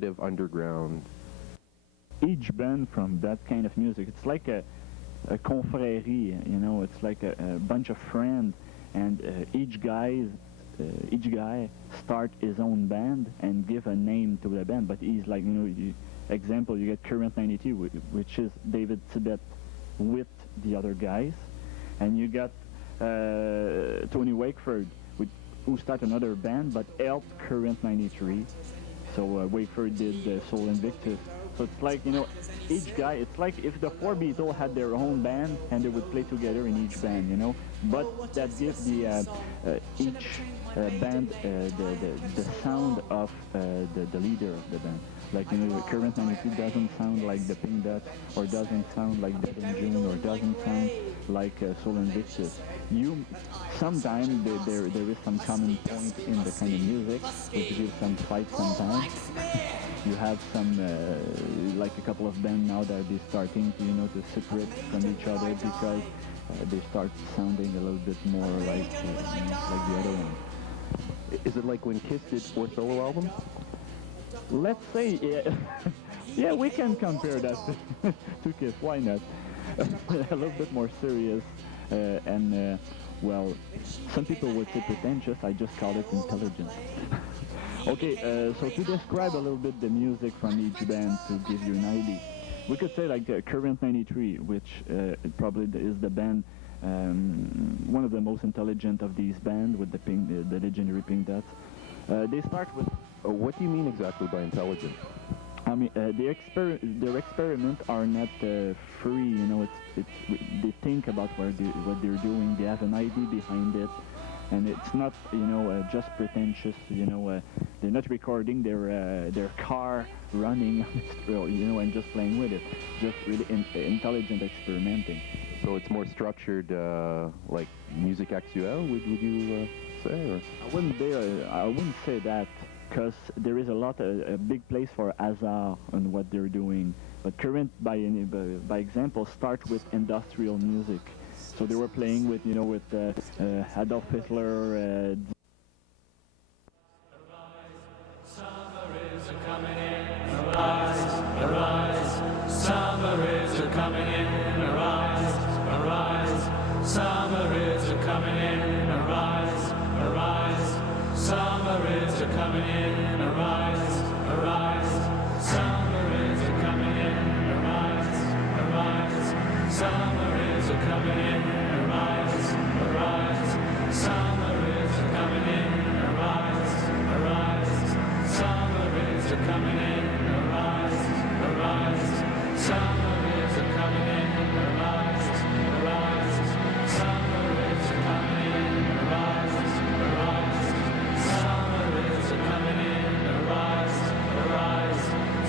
alternative underground. Each band from that kind of music, it's like a confrérie, you know, it's like a bunch of friends, and each guy start his own band and give a name to the band, but he's like, you know, example, you get Current 92, which is David Tibet with the other guys, and you got Tony Wakeford, who started another band but helped Current 93. So Wakeford did Soul Invictus. So it's like, you know, each guy, it's like if the four Beatles had their own band and they would play together in each band, you know. But that gives the each band the sound of the leader of the band. Like, you know, the Current 92 doesn't sound like the Pink Dots, or doesn't sound like Dead in June, or doesn't sound like Soul Invictus. Sometimes there is some common point in the kind of music, which gives some fight sometimes. You have some, like a couple of bands now that they're starting to, you know, to separate from each other because they start sounding a little bit more like the other one. Is it like when Kiss did 4 solo albums? Let's say, yeah, yeah, we can compare that to Kiss. Why not? A little bit more serious, and well, some people would say pretentious. I just call it intelligent. Okay, so to describe a little bit the music from each band to give you an idea, we could say like Current 93, which probably is the band, one of the most intelligent of these bands with the legendary Pink Dots. They start with. What do you mean exactly by intelligent? I mean, their experiments are not free. You know, they think about what they're doing. They have an idea behind it, and it's not, you know, just pretentious. You know, they're not recording their car running on the street, you know, and just playing with it. Just really intelligent experimenting. So it's more structured, like musique actuelle, would you say? Or? I wouldn't say that. Because there is a big place for hazard on what they're doing. But Current, by example, start with industrial music. So they were playing with, you know, with Adolf Hitler. Summer is a-coming in, arise, arise. Summer is a-coming in, arise, arise. Summer is a-coming in, arise, arise. Summer is a-coming in, arise, arise. Summer is a-coming in, arise, arise. Summer is a-coming in, arise, arise. Summer is a-coming in, arise, arise. Summer is a-coming in, arise, arise. Summer is a-coming in, arise, arise. Summer is a-coming in, arise, arise. Summer is a-coming in, arise, arise.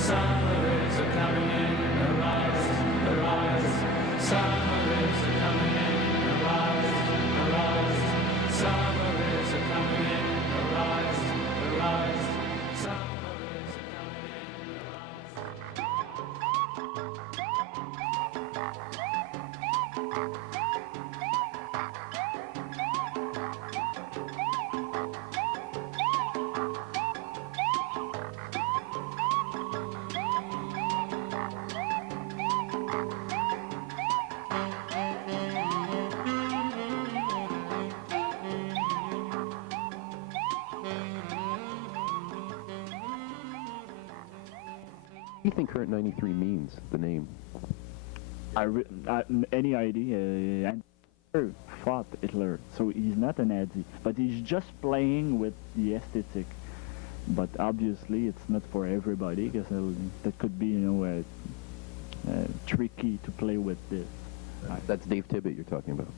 Summer is a-coming in, arise, arise. Summer is a-coming in, arise, arise. Summer is a-coming in, arise, arise. Summer is a-coming in, arise. What do you think Current 93 means, the name? Any idea? Hitler fought Hitler, so he's not a Nazi, but he's just playing with the aesthetic. But obviously, it's not for everybody, because that could be, you know, tricky to play with this. That's Dave Tibbett you're talking about.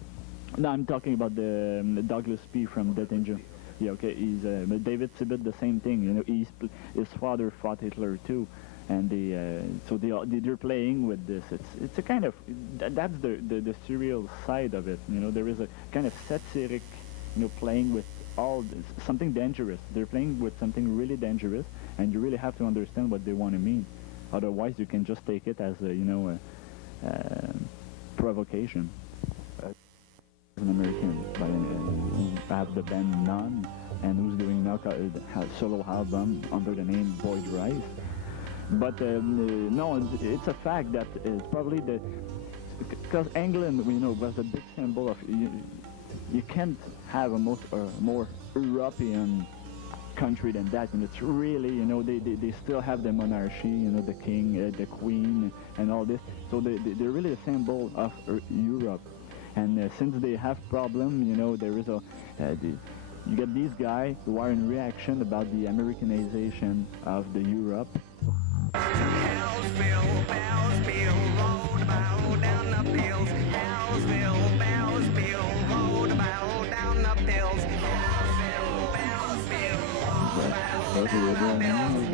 No, I'm talking about the Douglas P. from Death Angel. Yeah, okay, he's David Tibbett, the same thing. You know, his father fought Hitler too, and they're playing with this. It's a kind of that's the surreal side of it. You know, there is a kind of satiric, you know, playing with all this, something dangerous. They're playing with something really dangerous, and you really have to understand what they want to mean. Otherwise, you can just take it as a, you know, provocation. An American who have the band None, and who's doing now a solo album under the name Boyd Rice. But no, it's a fact that probably because England, was a big symbol of you can't have a more European country than that, and it's really, they still have the monarchy, the king, the queen, and all this. So they're really a symbol of Europe. And since they have problem, there is you get these guys who are in reaction about the Americanization of the Europe. Hellsville, Bellsville, roundabout down the hills. Hellsville, Bellsville, roundabout down the hills. Hellsville, Bellsville, roundabout down the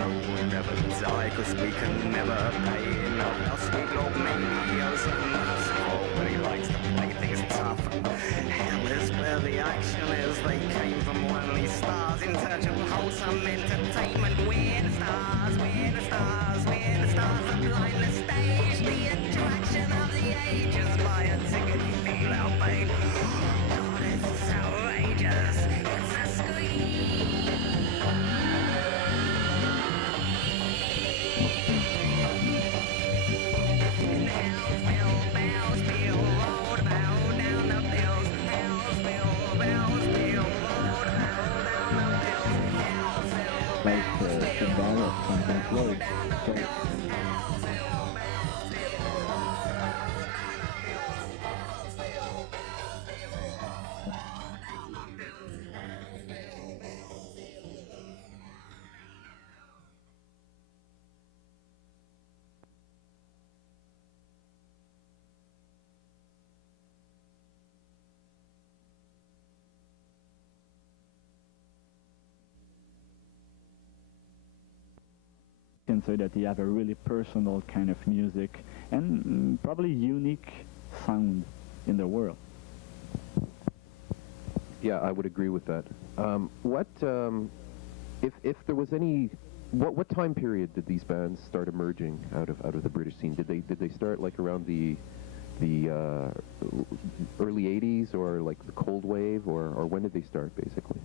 We'll never die, 'cause we can never pay enough. Our sweet Lord maybe owes us merciful, but he likes to play things tough. Hell is where the action is. They came from lonely stars in search of wholesome entertainment. We're the stars, we're the stars, we're the stars of blindness stage. The attraction of the ages. Buy a ticket, feel our pain. God, it's outrageous. It's a scream. Like the ballad from Pink Floyd. So, can say that you have a really personal kind of music and probably unique sound in the world. Yeah, I would agree with that. If there was any, what time period did these bands start emerging out of the British scene? Did they start like around the early 80s or like the Cold Wave, or when did they start basically?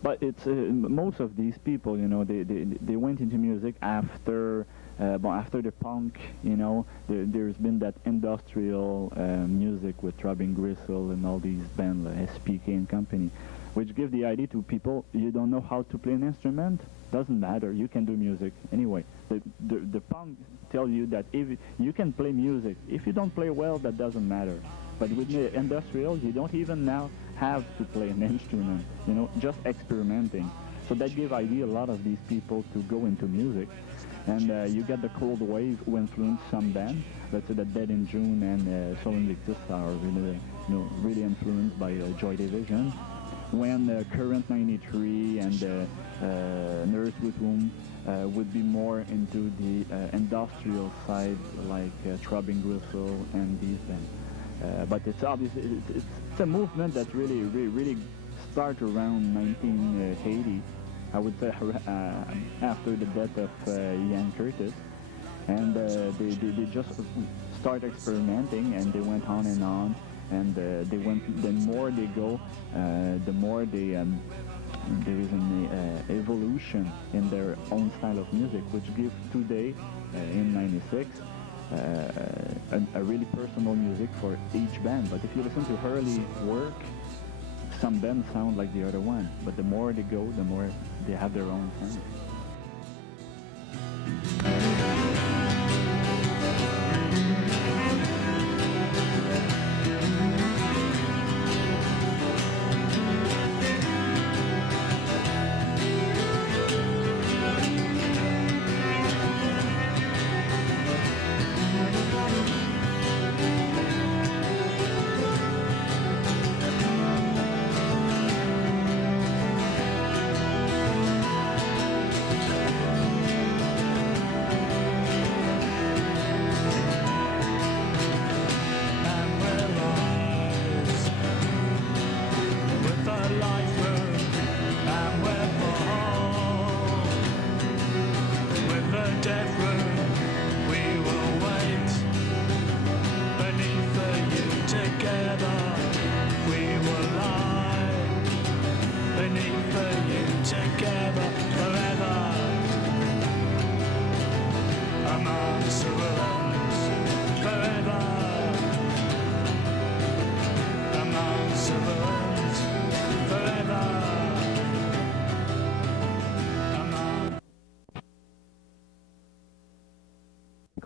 But it's most of these people, they went into music after the punk. There's been that industrial music with Throbbing Gristle and all these bands like SPK and company, which give the idea to people: you don't know how to play an instrument, doesn't matter, you can do music anyway. The punk tell you that if you can play music, if you don't play well, that doesn't matter. But with the industrial, you don't even now have to play an instrument, just experimenting. So that gave idea a lot of these people to go into music. And you get the Cold Wave who influenced some bands. Let's say that Dead in June and Soul Invictus are really influenced by Joy Division. When Current 93 and Nurse with Whom would be more into the industrial side, like Throbbing Gristle and these bands. But it's obviously it's a movement that really started around 1980. I would say after the death of Ian Curtis, and they just start experimenting, and they went on, and they went. The more they go, the more they there is an evolution in their own style of music, which gives today in '96. A really personal music for each band. But if you listen to early work, some bands sound like the other one, but the more they go, the more they have their own sound. Together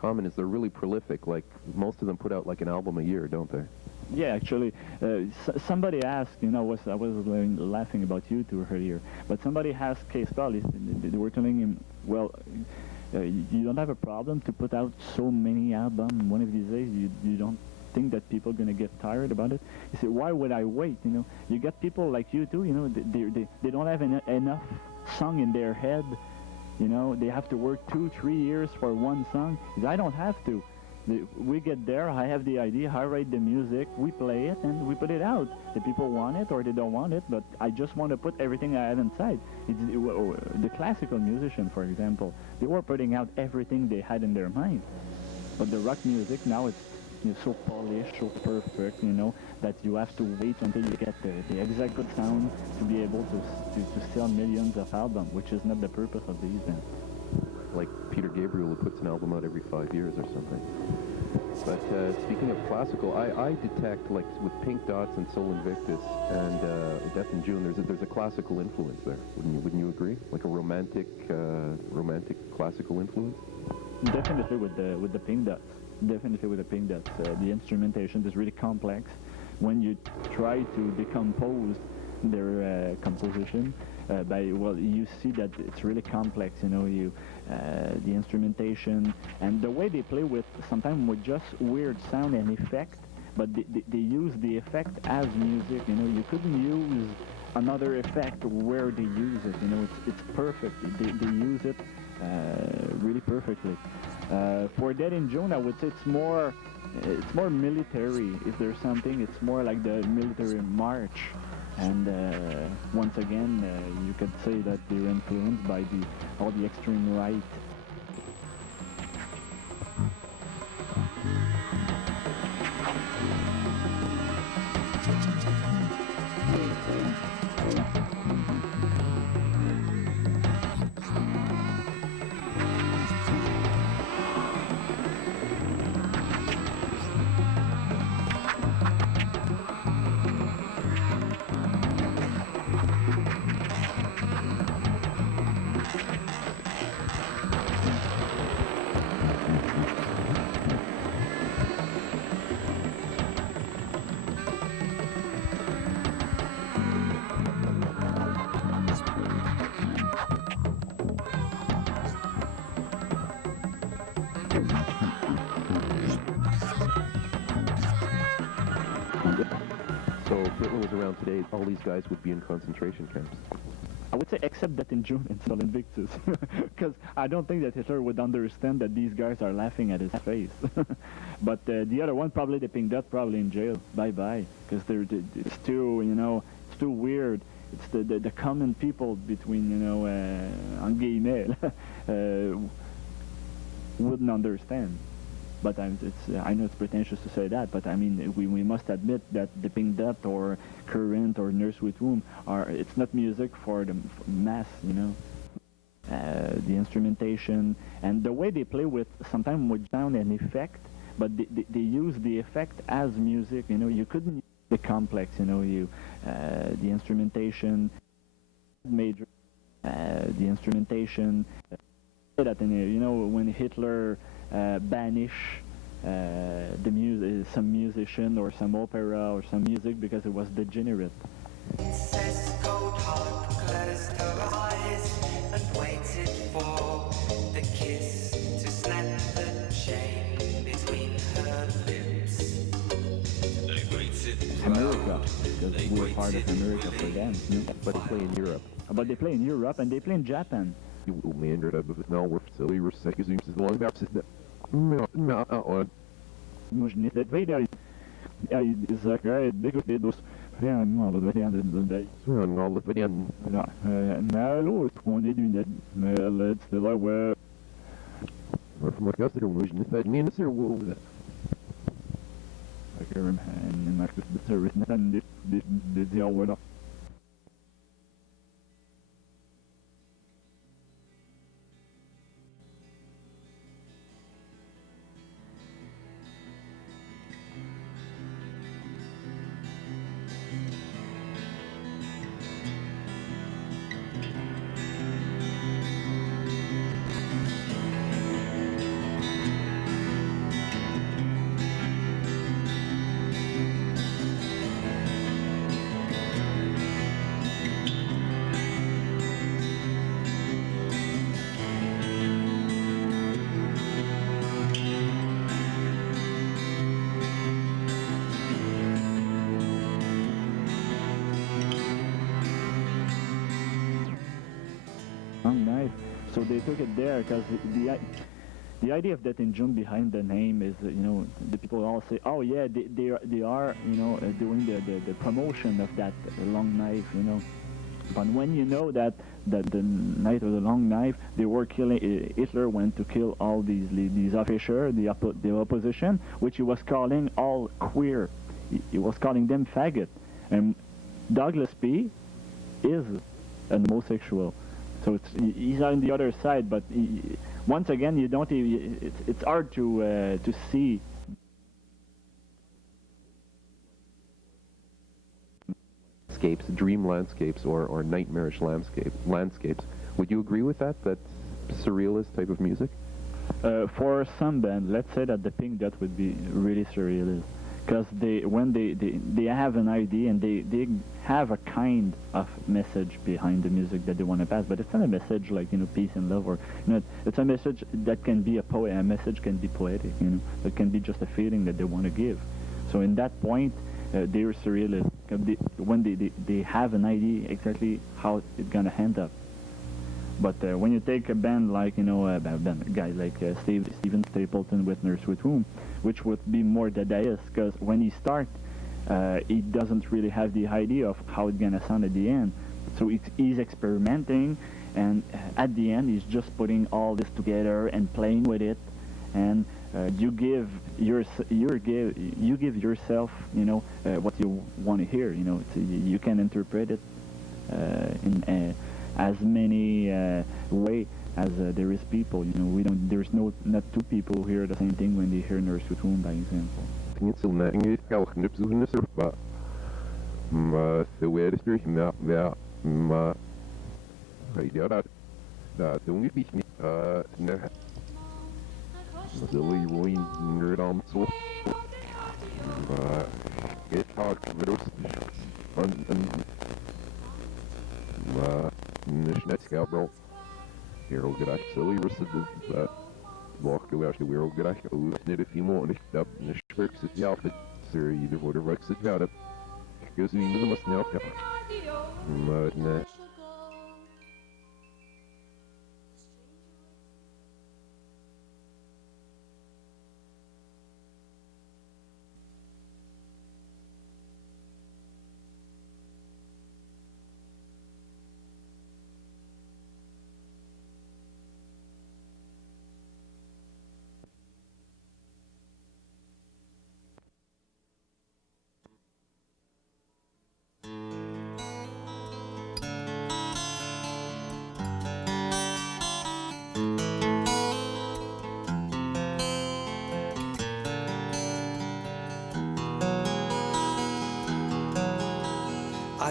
common is they're really prolific. Like, most of them put out like an album a year, don't they? Yeah, actually, somebody asked, I was laughing about you two earlier, but somebody asked K-Spell, they were telling him, well, you don't have a problem to put out so many albums one of these days, you don't think that people are going to get tired about it? He said, why would I wait, You get people like you too, they don't have enough song in their head, they have to work 2-3 years for one song. He said, I don't have to. We get there, I have the idea, I write the music, we play it, and we put it out. The people want it or they don't want it, but I just want to put everything I have inside. The classical musician, for example, they were putting out everything they had in their mind. But the rock music now, it's so polished, so perfect, that you have to wait until you get the exact good sound to be able to sell millions of albums, which is not the purpose of these bands. Like Peter Gabriel, who puts an album out every 5 years or something. But speaking of classical, I detect, like with Pink Dots and Sol Invictus and Death in June, there's a classical influence there. Wouldn't you agree? Like a romantic classical influence? Definitely with the Pink Dots. Definitely with the Pink Dots. The instrumentation is really complex. When you try to decompose their composition, you see that it's really complex, the instrumentation and the way they play with, sometimes with just weird sound and effect, but they use the effect as music, you couldn't use another effect where they use it, it's perfect, they use it really perfectly. For Dead in June, I would say it's more military. If there's something, it's more like the military march. And once again, you could say that they're influenced by all the extreme right. So if Hitler was around today, all these guys would be in concentration camps. I would say except that in June and Sol Invictus, because I don't think that Hitler would understand that these guys are laughing at his face. But the other one, probably the Pink Dot, probably in jail. Bye-bye, because it's too, it's too weird. It's the common people between, en guillemets, wouldn't understand. But I know it's pretentious to say that, but I mean, we must admit that the Pink Dot or Current or Nurse with Whom it's not music for the mass, The instrumentation and the way they play with, sometimes with sound and effect, but they use the effect as music, you couldn't use the complex, the instrumentation, major, the instrumentation, that, when Hitler banish some musician or some opera or some music because it was degenerate. Princess Goldheart closed her eyes and waited for the kiss to snap the chain between her lips. America, because we're part of America for them. But they play in Europe. But they play in Europe and they play in Japan. So they took it there because the idea of Death in June behind the name is, the people all say, oh yeah, they are, doing the promotion of that long knife, But when you know that the night of the long knife, they were killing, Hitler went to kill all these officers, the opposition, which he was calling all queer. He was calling them faggot. And Douglas P. is an homosexual. So he's on the other side, but once again, you don't. It's hard to see. Dream landscapes, or nightmarish landscapes. Would you agree with that? That surrealist type of music? For some bands, let's say that the Pink Dot would be really surrealist, because when they have an idea and they have a kind of message behind the music that they want to pass, but it's not a message like peace and love, or it's a message that can be a message can be poetic, it can be just a feeling that they want to give. So in that point, they're surrealist when they have an idea exactly how it's gonna end up. But when you take a band like a guy like Steven Stapleton with Nurse with Whom, which would be more Dadaist, because when he starts, he doesn't really have the idea of how it's gonna sound at the end. So he's experimenting, and at the end he's just putting all this together and playing with it, and you give yourself what you want to hear. You can interpret it in as many way as there is people. There's not two who hear the same thing when they hear Nurse with Whom, by example.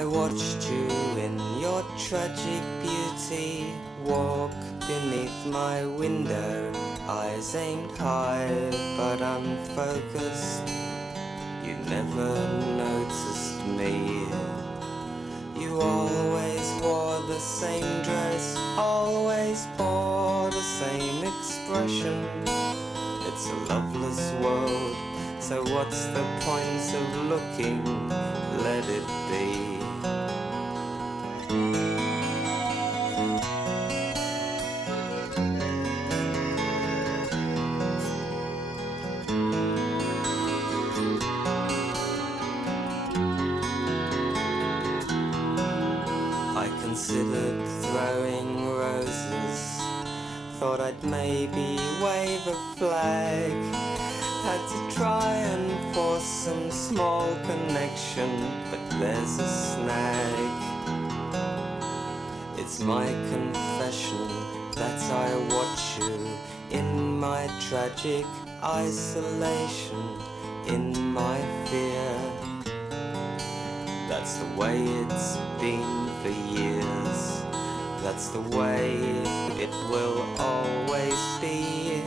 I watched you in your tragic beauty walk beneath my window, eyes aimed high but unfocused. You never noticed me. You always wore the same dress, always bore the same expression. It's a loveless world, so what's the point of looking? Let it be. I considered throwing roses, thought I'd maybe wave a flag. Had to try and force some small connection, but there's a snag. It's my confession that I watch you in my tragic isolation, in my fear. That's the way it's been for years. That's the way it will always be.